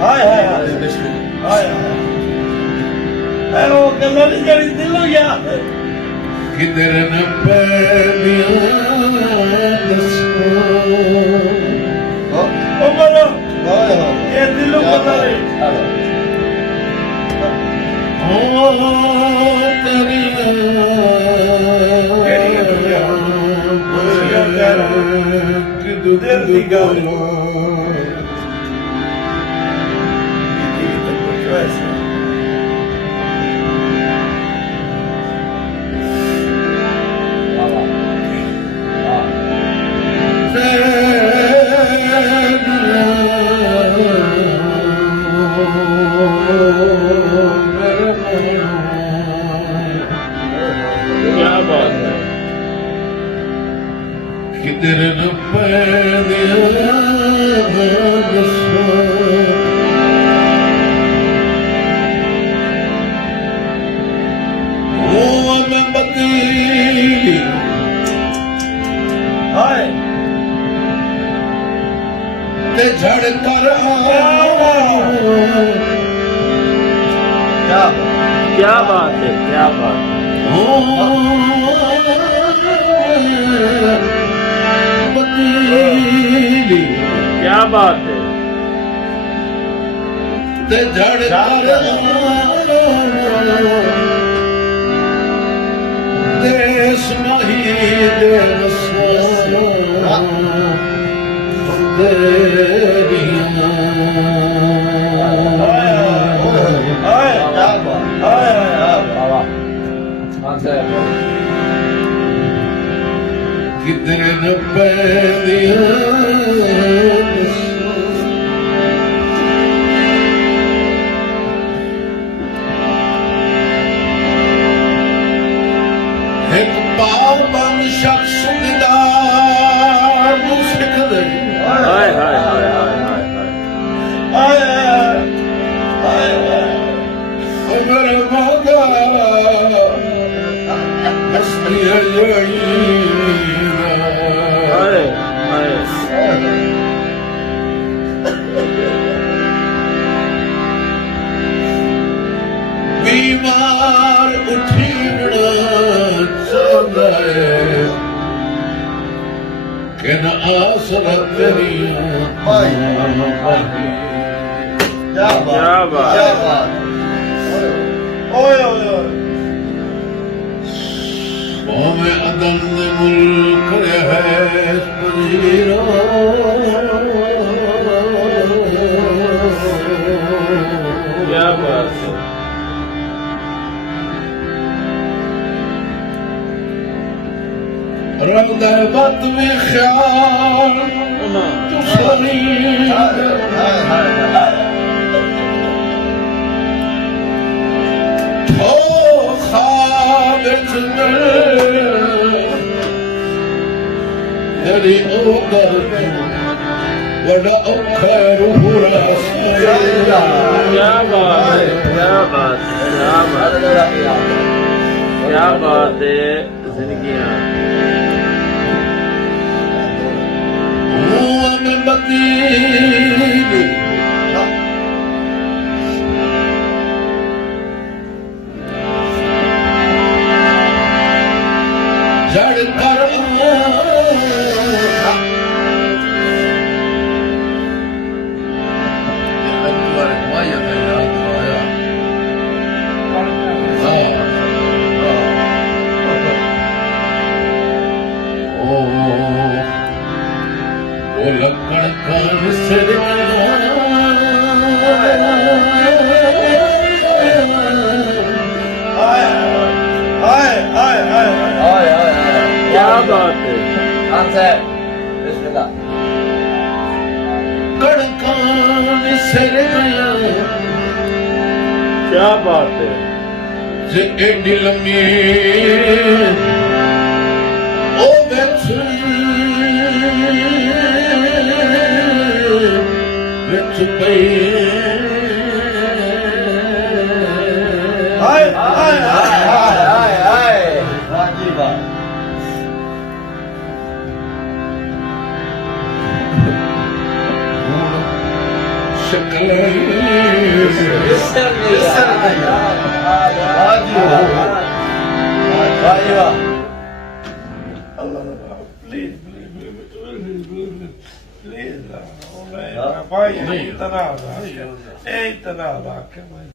ਹਾਏ ਹਾਏ ਹਾਏ ਹਾਏ ਉਹ ਗੱਲਾਂ ਨਹੀਂ ਜਿਹੜੀ ਦਿਲੋਂ ਯਾਦ ਕਿਧਰ ਨ ਪੈਣੀਆਂ ਦੱਸੋ ਉਹ ਬੋਲੋ ਇਹ ਦਿਲੋਂ ਪਤਾ ਨਹੀਂ ਓ ਤੇਰੀਆਂ ਕਿਹੜੀਆਂ ਕਿਧਰ ਦਿਲ ਦੀ ਗੱਲ ਕਿਧਰ ਨ ਪੈਣੀਆਂ ਦੱਸੋ ਉਹ ਮੈਂ ਬੱਤੀ ਹਾਏ ਤੇ ਝੜ ਕਰ क्या बात है क्या बात है क्या बात है ਤੇ ਝੜ ਕਰ ਦੇਸ ਨਹੀਂ ਦੇ ਰਸੋ ਕਿਧਰ ਨ ਪੈਣੀਆਂ ਇੱਕ ਪਾਵਨ ਸ਼ਖਸ ਦਿਦਾਰ ਨੂੰ ਸਿੱਖਦੇ हाय हाय हाय हाय हाय ਅਗਰ ਮੋਗਾ ਹਸਨੀ हाय हाय बीमार उठीना चाहता है कि न आसरा तेरी क्या बात क्या बात ओए ओए ओए ओ मैं अदन मुल्क है पजीरो क्या बात है रब दे बात में ख्याल तू सोनी हो ख्वाब तेरी ओकर बड़ा औखा रूह रास क्या बात है क्या बात है क्या बात है क्या बात है जिंदगियां मैं बदीनी जड़ कर लकड़ का सिर क्या बात है कड़कान सिर क्या बात है जे एडी लम्मी ओ बेच पई हाय हाय हाय हाय राजी बात Please, please, please, please. Vai, ittana da, che vai.